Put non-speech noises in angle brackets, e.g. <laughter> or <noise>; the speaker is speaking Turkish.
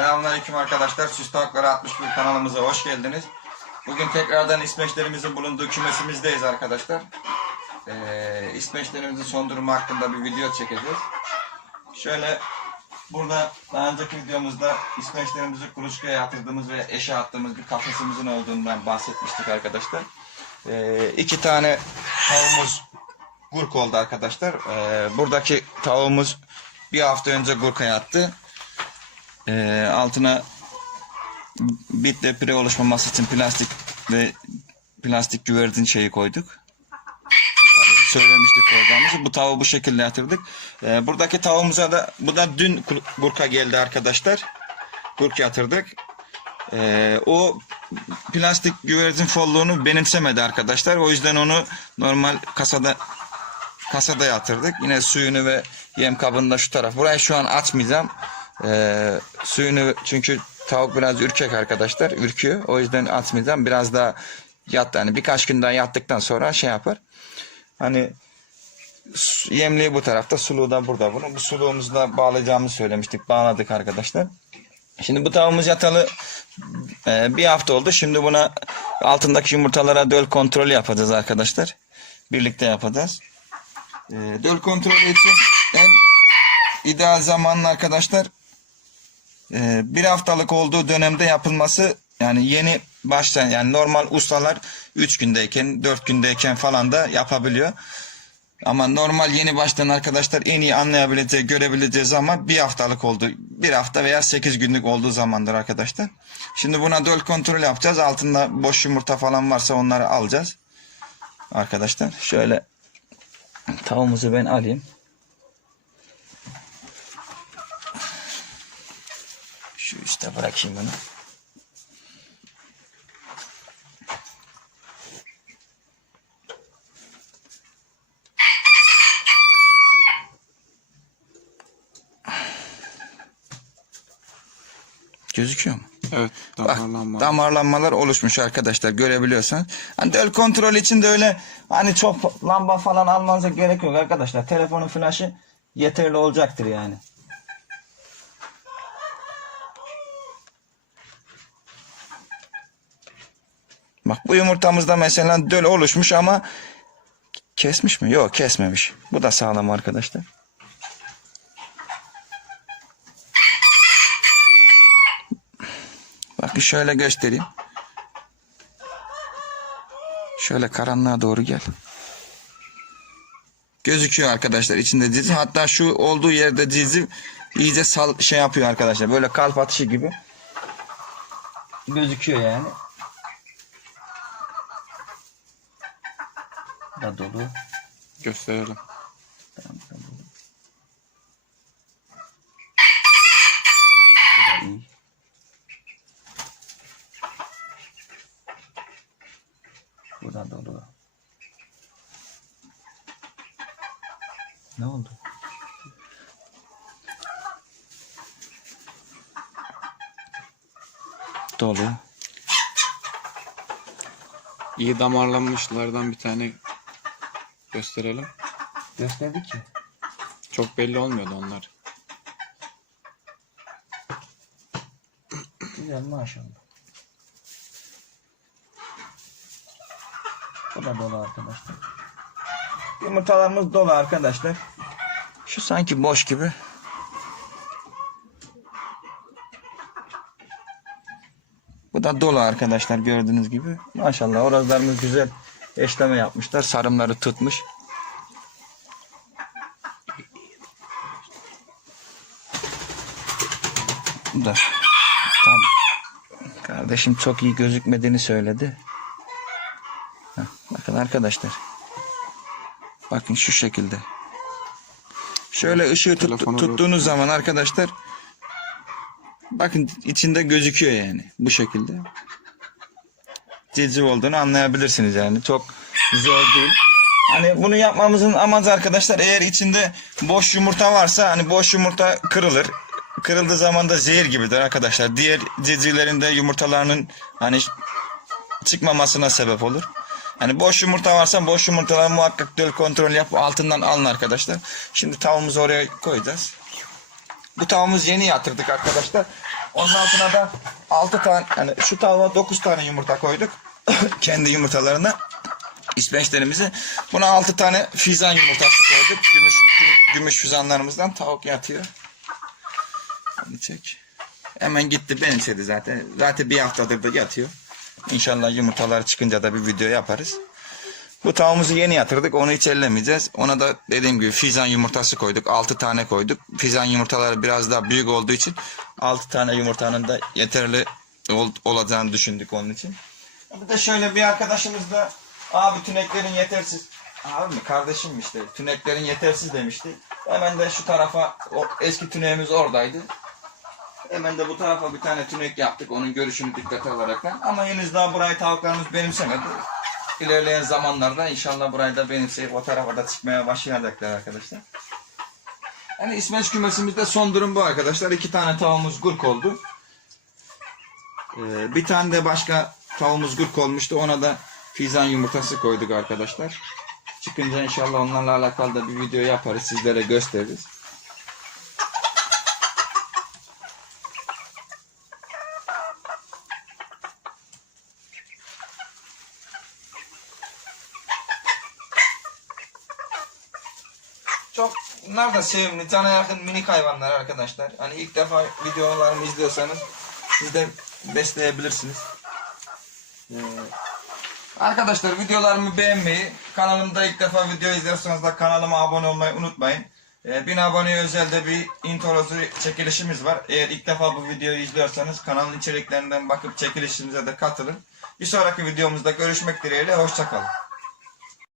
Selamünaleyküm arkadaşlar. Süs Tavukları 61 kanalımıza hoş geldiniz. Bugün tekrardan ismeçlerimizin bulunduğu kümesimizdeyiz arkadaşlar. Ee, ismeçlerimizin son durumu hakkında bir video çekeceğiz. Şöyle burada daha önceki videomuzda ismeçlerimizi kuluçkaya yatırdığımız ve eşe attığımız bir kafesimizin olduğundan bahsetmiştik arkadaşlar. Ee, iki tane tavuğumuz gurk oldu arkadaşlar. Ee, buradaki tavuğumuz bir hafta önce gurkaya attı. Ee, altına bitle pire oluşmaması için plastik ve plastik güvercin şeyi koyduk. Söylemiştik koyacağımızı. Bu tavuğu bu şekilde yatırdık. Ee, buradaki tavuğumuza da bu da dün gurka geldi arkadaşlar. Gurk yatırdık. Ee, o plastik güvercin folluğunu benimsemedi arkadaşlar. O yüzden onu normal kasada kasada yatırdık. Yine suyunu ve yem kabını da şu taraf. Burayı şu an açmayacağım. Ee, suyunu çünkü tavuk biraz ürkek arkadaşlar. Ürküyor. O yüzden atmayacağım. Biraz daha yat yani birkaç gün daha yattıktan sonra şey yapar. Hani yemliği bu tarafta, suluğu da burada bunu. Bu suluğumuzla bağlayacağımızı söylemiştik. Bağladık arkadaşlar. Şimdi bu tavuğumuz yatalı e, bir hafta oldu. Şimdi buna altındaki yumurtalara döl kontrolü yapacağız arkadaşlar. Birlikte yapacağız. E, döl kontrolü için en ideal zamanın arkadaşlar e, bir haftalık olduğu dönemde yapılması yani yeni başlayan yani normal ustalar 3 gündeyken 4 gündeyken falan da yapabiliyor. Ama normal yeni başlayan arkadaşlar en iyi anlayabileceği, görebileceği zaman bir haftalık oldu. Bir hafta veya 8 günlük olduğu zamandır arkadaşlar. Şimdi buna döl kontrol yapacağız. Altında boş yumurta falan varsa onları alacağız. Arkadaşlar şöyle tavuğumuzu ben alayım. Üstte bırakayım bunu. Gözüküyor mu? Evet, Bak, damarlanma. damarlanmalar oluşmuş arkadaşlar görebiliyorsan. Hani döl kontrol için de öyle hani çok lamba falan almanıza gerek yok arkadaşlar. Telefonun flaşı yeterli olacaktır yani. Bak bu yumurtamızda mesela döl oluşmuş ama kesmiş mi? Yok kesmemiş. Bu da sağlam arkadaşlar. Bakın şöyle göstereyim. Şöyle karanlığa doğru gel. Gözüküyor arkadaşlar içinde cizi. Hatta şu olduğu yerde cizi iyice sal şey yapıyor arkadaşlar. Böyle kalp atışı gibi. Gözüküyor yani. Da dolu. Gösterelim. Tamam, tamam. Bu da iyi. Bu da dolu. Ne oldu? Dolu. İyi damarlanmışlardan bir tane gösterelim. Gösterdi ki. Çok belli olmuyordu onlar. Güzel maşallah. Bu da dolu arkadaşlar. Yumurtalarımız dolu arkadaşlar. Şu sanki boş gibi. Bu da dolu arkadaşlar gördüğünüz gibi. Maşallah orazlarımız güzel eşleme yapmışlar. Sarımları tutmuş. Bu da tam kardeşim çok iyi gözükmediğini söyledi. Heh, bakın arkadaşlar. Bakın şu şekilde. Şöyle ışığı tut- Telefonu tuttuğunuz zaman arkadaşlar bakın içinde gözüküyor yani bu şekilde. Civciv olduğunu anlayabilirsiniz yani. Çok zor değil. Hani bunu yapmamızın amacı arkadaşlar eğer içinde boş yumurta varsa hani boş yumurta kırılır. Kırıldığı zaman da zehir gibidir arkadaşlar. Diğer civcivlerin de yumurtalarının hani çıkmamasına sebep olur. Hani boş yumurta varsa boş yumurtaları muhakkak döl kontrol yap altından alın arkadaşlar. Şimdi tavuğumuzu oraya koyacağız. Bu tavuğumuz yeni yatırdık arkadaşlar. Onun altına da 6 tane yani şu tavuğa 9 tane yumurta koyduk. <coughs> Kendi yumurtalarına ispençlerimizi. Buna 6 tane fizan yumurtası koyduk. Gümüş, gümüş fizanlarımızdan tavuk yatıyor. Onu çek. Hemen gitti benimsedi zaten. Zaten bir haftadır da yatıyor. İnşallah yumurtalar çıkınca da bir video yaparız. Bu tavuğumuzu yeni yatırdık. Onu hiç ellemeyeceğiz. Ona da dediğim gibi fizan yumurtası koyduk. 6 tane koyduk. Fizan yumurtaları biraz daha büyük olduğu için 6 tane yumurtanın da yeterli ol- olacağını düşündük onun için. Bir de şöyle bir arkadaşımız da abi tüneklerin yetersiz. Abi mi kardeşim işte tüneklerin yetersiz demişti. Hemen de şu tarafa o eski tüneğimiz oradaydı. Hemen de bu tarafa bir tane tünek yaptık onun görüşünü dikkate alaraktan. Ama henüz daha burayı tavuklarımız benimsemedi. İlerleyen zamanlarda inşallah burayı da benimseyip o tarafa da çıkmaya başlayacaklar arkadaşlar. Yani İsmet kümesimizde son durum bu arkadaşlar. İki tane tavuğumuz gurk oldu. Ee, bir tane de başka tavuğumuz gurk olmuştu. Ona da fizan yumurtası koyduk arkadaşlar. Çıkınca inşallah onlarla alakalı da bir video yaparız. Sizlere gösteririz. Çok bunlar da sevimli, cana yakın minik hayvanlar arkadaşlar. Hani ilk defa videolarımı izliyorsanız siz de besleyebilirsiniz. Ee, arkadaşlar videolarımı beğenmeyi, kanalımda ilk defa video izliyorsanız da kanalıma abone olmayı unutmayın. Ee, 1000 aboneye özelde bir intorosu çekilişimiz var. Eğer ilk defa bu videoyu izliyorsanız kanalın içeriklerinden bakıp çekilişimize de katılın. Bir sonraki videomuzda görüşmek dileğiyle, hoşçakalın.